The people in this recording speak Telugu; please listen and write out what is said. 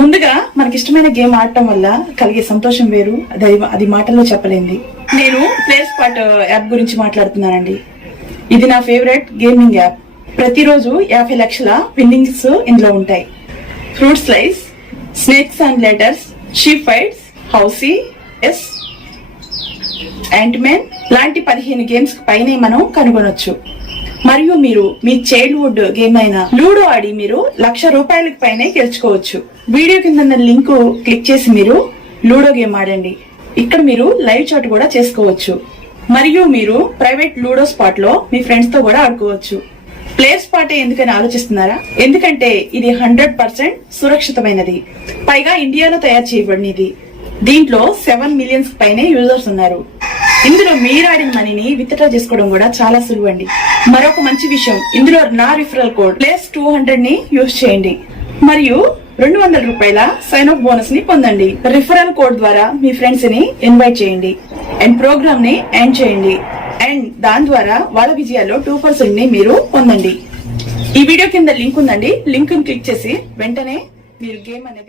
ముందుగా మనకిష్టమైన గేమ్ ఆడటం వల్ల కలిగే సంతోషం వేరు, అది మాటల్లో చెప్పలేంది. నేను ప్లే స్పాట్ యాప్ గురించి మాట్లాడుతున్నానండి. ఇది నా ఫేవరెట్ గేమింగ్ యాప్. ప్రతిరోజు 50 లక్షల విన్నింగ్స్ ఇందులో ఉంటాయి. Fruit slice, snakes and letters, sheep fights, housie, ఎస్, యాంట్మెన్ లాంటి 15 గేమ్స్ పైనే మనం కనుగొనొచ్చు. మరియు మీరు మీ చైల్డ్హుడ్ గేమ్ అయిన లూడో ఆడి మీరు ₹1,00,000 పైనే గెలుచుకోవచ్చు. వీడియో కింద లింక్ క్లిక్ చేసి మీరు లూడో గేమ్ ఆడండి. ఇక్కడ మీరు లైవ్ చాట్ కూడా చేసుకోవచ్చు. మరియు మీరు ప్రైవేట్ లూడో స్పాట్ లో మీ ఫ్రెండ్స్ తో కూడా ఆడుకోవచ్చు. ప్లే స్పాటే ఎందుకని ఆలోచిస్తున్నారా? ఎందుకంటే ఇది 100% సురక్షితమైనది. పైగా ఇండియాలో తయారు చేయబడినది. దీంట్లో 7 మిలియన్స్ పైనే యూజర్స్ ఉన్నారు. ఇందులో మీరు ఆడిన మనీని విత్డ్రా చేసుకోవడం కూడా చాలా సులువండి. మరొక మంచి విషయం, ఇందులో నా రిఫరల్ కోడ్ +200 ని యూజ్ చేయండి మరియు ₹200 సైన్ అప్ బోనస్ ని పొందండి. రిఫరల్ కోడ్ ద్వారా మీ ఫ్రెండ్స్ ని ఇన్వైట్ చేయండి అండ్ ప్రోగ్రామ్ ని ఎండ్ చేయండి అండ్ దాని ద్వారా వాళ్ళ విజయాల్లో 2% ని మీరు పొందండి. ఈ వీడియో కింద లింక్ ఉందండి. లింక్ ని క్లిక్ చేసి వెంటనే మీరు గేమ్ అనేది